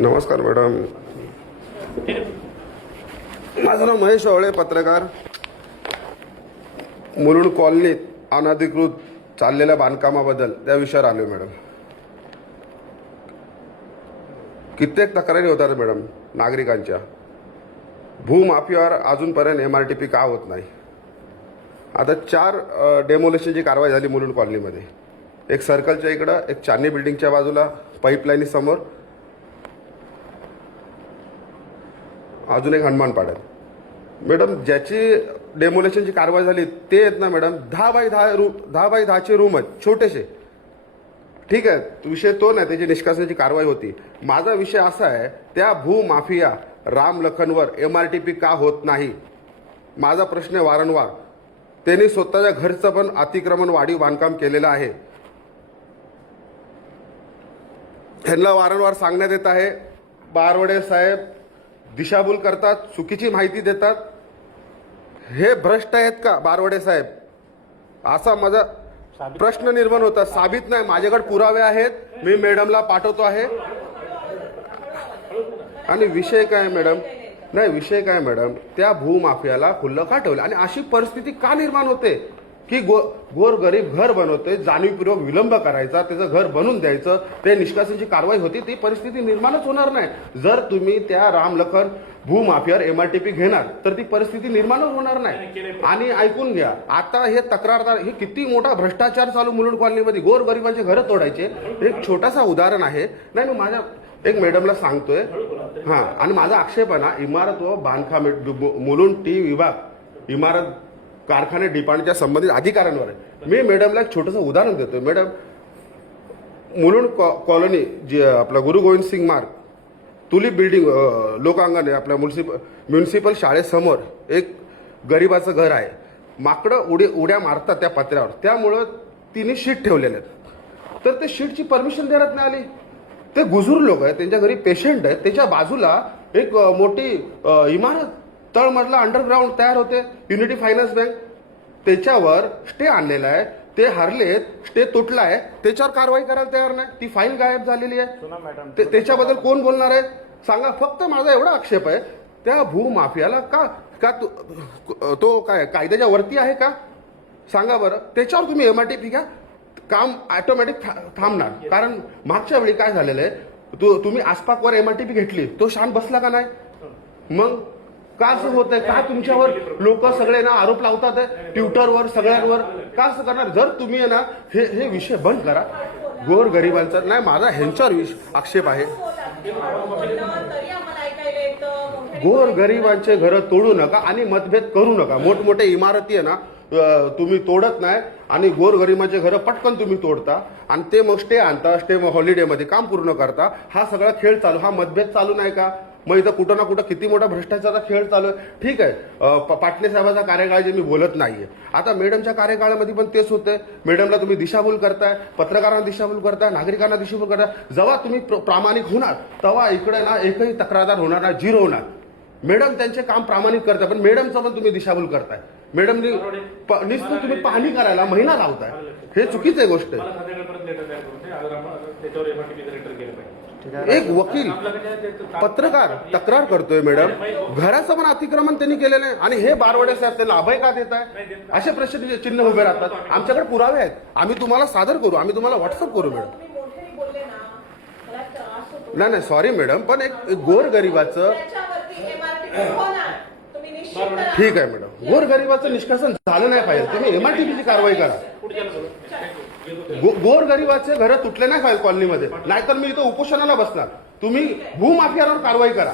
नमस्कार मॅडम, माझं नाव महेश ओवळे, पत्रकार. मुलुंड कॉलनीत अनधिकृत चाललेल्या बांधकामाबद्दल त्या विषयावर आलो मॅडम. कित्येक तक्रारी होतात मॅडम नागरिकांच्या. भूमाफियावर अजूनपर्यंत MRTP का होत नाही. आता 4 डेमोलेशनची कारवाई झाली मुलुंड कॉलनीमध्ये. एक सर्कलच्या इकडं, एक चांदणी बिल्डिंगच्या बाजूला, पाईपलाईनी समोर, अजून एक हनुमान पाड्यात. मॅडम ज्याची डेमोलेशनची कारवाई झाली ते आहेत ना मॅडम, 10 बाय 10चे रूम आहेत, छोटेसे. ठीक आहे, विषय तो नाही, त्याची निष्कासनाची कारवाई होती. माझा विषय असा आहे, त्या भूमाफिया राम लखनवर MRTP का होत नाही. माझा प्रश्न आहे वारंवार. त्यांनी स्वतःच्या घरचं पण अतिक्रमण वाढीव बांधकाम केलेलं आहे. त्यांना वारंवार सांगण्यात येत आहे, बारवडे साहेब दिशाभूल करतात, चुकीची माहिती देतात. हे भ्रष्ट आहेत का बारवडे साहेब, असा माझा प्रश्न निर्माण होता. साबित नाही, माझ्याकडे पुरावे आहेत, मी मॅडमला पाठवतो आहे. आणि विषय काय मॅडम, नाही विषय काय मॅडम, त्या भूमाफियाला खुल्लं का ठेवलं. आणि अशी परिस्थिती का निर्माण होते की गोरगरीब घर बनवते, जाणीवपूर्वक विलंब करायचा, त्याचं घर बनवून द्यायचं, ते निष्कासनाची कारवाई होती. ती परिस्थिती निर्माणच होणार नाही. जर तुम्ही त्या रामलखन भूमाफियावर MRTP घेणार तर ती परिस्थिती निर्माणच होणार नाही. आणि ऐकून घ्या, आता हे तक्रारदार, हे किती मोठा भ्रष्टाचार चालू मुलुंड कॉलनीमध्ये. गोरगरिबांचे घरं तोडायचे. एक छोटासा उदाहरण आहे. नाही, मी माझ्या एक मॅडमला सांगतोय. हां, आणि माझा आक्षेप आहे ना, इमारत व बांधकाम मुलुंड T विभाग, इमारत कारखाने डिपार्टमेंटच्या संबंधित अधिकाऱ्यांवर आहे. मी मॅडमला एक छोटंसं उदाहरण देतोय. मॅडम, मुलुंड कॉलनी जे आपला गुरु गोविंद सिंग मार्ग, तुलिप बिल्डिंग लोकांगण आहे, आपल्या म्युन्सिपल शाळेसमोर एक गरिबाचं घर आहे. माकडं उड्या मारतात त्या पत्र्यावर, त्यामुळं तिने शीट ठेवलेले आहेत. तर ते शीटची परमिशन देण्यात नाही आली. ते गुजूर लोक आहेत, त्यांच्या घरी पेशंट आहेत. त्याच्या बाजूला एक मोठी इमारत, तळमजला अंडरग्राऊंड तयार होते, युनिटी फायनान्स बँक. त्याच्यावर स्टे आणलेला आहे. ते हरलेत, स्टे तुटलाय, त्याच्यावर कारवाई करायला तयार नाही. ती फाईल गायब झालेली आहे. त्याच्याबद्दल कोण बोलणार आहे सांगा. फक्त माझा एवढा आक्षेप आहे, त्या भूमाफियाला का तो काय कायद्याच्या वरती आहे का सांगा बरं. त्याच्यावर तुम्ही MRTP घ्या, काम ऑटोमॅटिक थांबणार. कारण मागच्या वेळी काय झालेलं आहे, तुम्ही आसपाकवर MRTP घेतली, तो शांत बसला का नाही. मग का असं होत आहे, का तुमच्यावर लोक सगळे ना आरोप लावतात आहे, ट्विटरवर सगळ्यांवर. का असं करणार. जर तुम्ही ना हे विषय बंद करा गोर गरिबांचा. नाही, माझा ह्यांच्यावर आक्षेप आहे. गोर गरिबांचे घरं तोडू नका आणि मतभेद करू नका. मोठमोठे इमारती आहे ना तुम्ही तोडत नाही आणि गोरगरिबांचे घरं पटकन तुम्ही तोडता आणि ते मग स्टे आणता, स्टे मग हॉलिडेमध्ये काम पूर्ण करता. हा सगळा खेळ चालू, हा मतभेद चालू नाही का. मग इथं कुठं ना कुठं किती मोठा भ्रष्टाचाराचा खेळ चालू आहे. ठीक आहे, पाटले साहेबांचा कार्यकाळ जे मी बोलत नाहीये. आता मॅडमच्या कार्यकाळामध्ये पण तेच होतंय. मॅडमला तुम्ही दिशाभूल करताय, पत्रकारांना दिशाभूल करताय, नागरिकांना दिशाभूल करताय. जेव्हा तुम्ही प्रामाणिक होणार तेव्हा इकडे ना एकही तक्रारदार होणार ना, 0 होणार. मॅडम त्यांचे काम प्रामाणिक करताय, पण मॅडमचं पण तुम्ही दिशाभूल करताय. मॅडमनी नुसतं तुम्ही पाहणी करायला महिना लावताय. हे चुकीचं आहे गोष्ट. एक वकील पत्रकार तक्रार करतोय, मॅडम घराचं पण अतिक्रमण त्यांनी केलेलं आहे आणि हे बारवडे साहेब त्यांना अभय का देत आहे. असे प्रश्न चिन्ह उभे राहतात. आमच्याकडे पुरावे आहेत, आम्ही तुम्हाला सादर करू, आम्ही तुम्हाला व्हॉट्सअप करू मॅडम. नाही सॉरी मॅडम, पण एक गोरगरिबाचं ठीक आहे मॅडम, गोरगरिबाचं निष्कासन झालं नाही पाहिजे. तुम्ही MRTPची कारवाई करा. गोरगरिबाचे घर तुटले नाही पाहिजे कॉलनीमध्ये, नाहीतर मी इथं उपोषणाला बसणार. तुम्ही भूमाफियावर कारवाई करा.